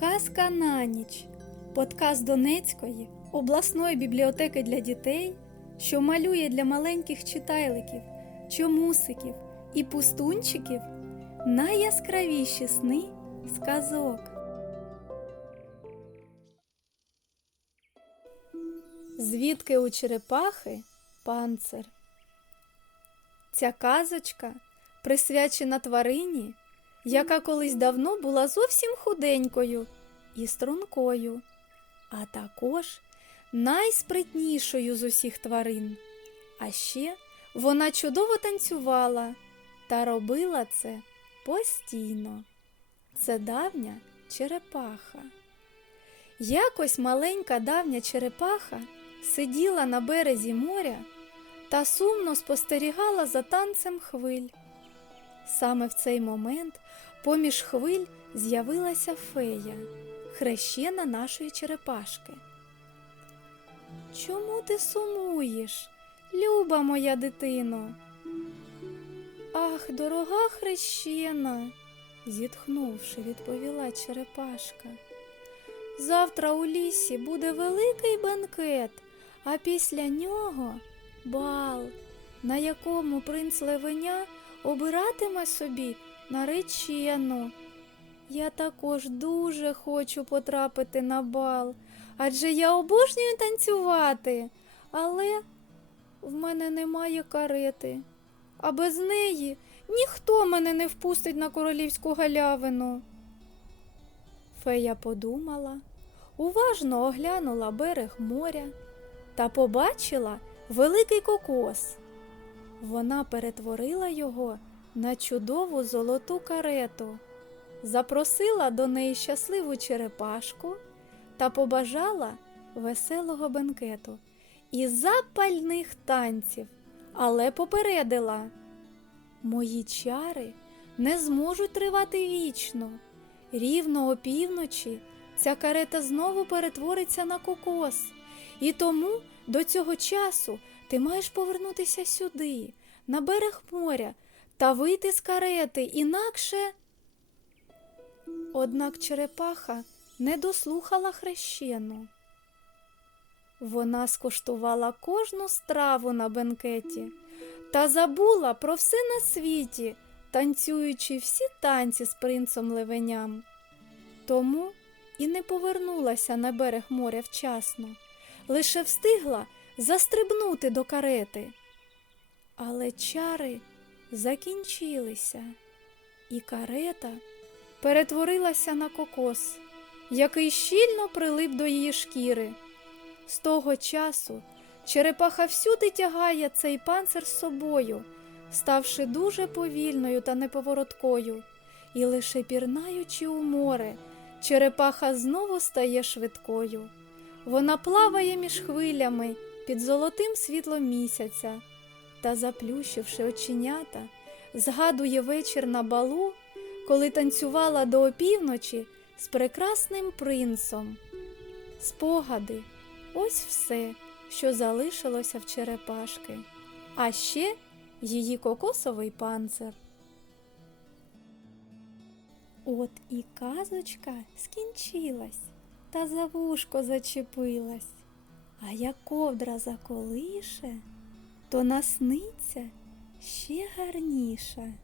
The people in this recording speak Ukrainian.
Казка на ніч. Подкаст Донецької обласної бібліотеки для дітей, що малює для маленьких читайликів, чомусиків і пустунчиків найяскравіші сни з казок. Звідки у черепахи панцир? Ця казочка присвячена тварині, яка колись давно була зовсім худенькою і стрункою, а також найспритнішою з усіх тварин. А ще вона чудово танцювала та робила це постійно. Це давня черепаха. Якось маленька давня черепаха сиділа на березі моря та сумно спостерігала за танцем хвиль. Саме в цей момент поміж хвиль з'явилася фея, хрещена нашої черепашки. Чому ти сумуєш, люба моя дитино? Ах, дорога хрещена, зітхнувши, відповіла черепашка. Завтра у лісі буде великий бенкет, а після нього бал, на якому принц Левеня обиратиме собі наречену. Я також дуже хочу потрапити на бал, адже я обожнюю танцювати, але в мене немає карети, а без неї ніхто мене не впустить на королівську галявину. Фея подумала, уважно оглянула берег моря та побачила великий кокос. Вона перетворила його на чудову золоту карету, запросила до неї щасливу черепашку та побажала веселого бенкету і запальних танців, але попередила мої чари не зможуть тривати вічно. Рівно опівночі ця карета знову перетвориться на кокос, і тому до цього часу ти маєш повернутися сюди, на берег моря, та вийти з карети, інакше. Однак черепаха не дослухала хрещену. Вона скуштувала кожну страву на бенкеті та забула про все на світі, танцюючи всі танці з принцем левеням. Тому і не повернулася на берег моря вчасно, лише встигла застрибнути до карети. Але чари закінчилися, і карета перетворилася на кокос, який щільно прилип до її шкіри. З того часу черепаха всюди тягає цей панцир з собою, ставши дуже повільною та неповороткою, і лише пірнаючи у море, черепаха знову стає швидкою. Вона плаває між хвилями під золотим світлом місяця та, заплющивши оченята, згадує вечір на балу, коли танцювала до опівночі з прекрасним принцом. Спогади ось все, що залишилося в черепашки, а ще її кокосовий панцир. От і казочка скінчилась та за вушко зачепилась, а як ковдра заколише, то насниця ще гарніше.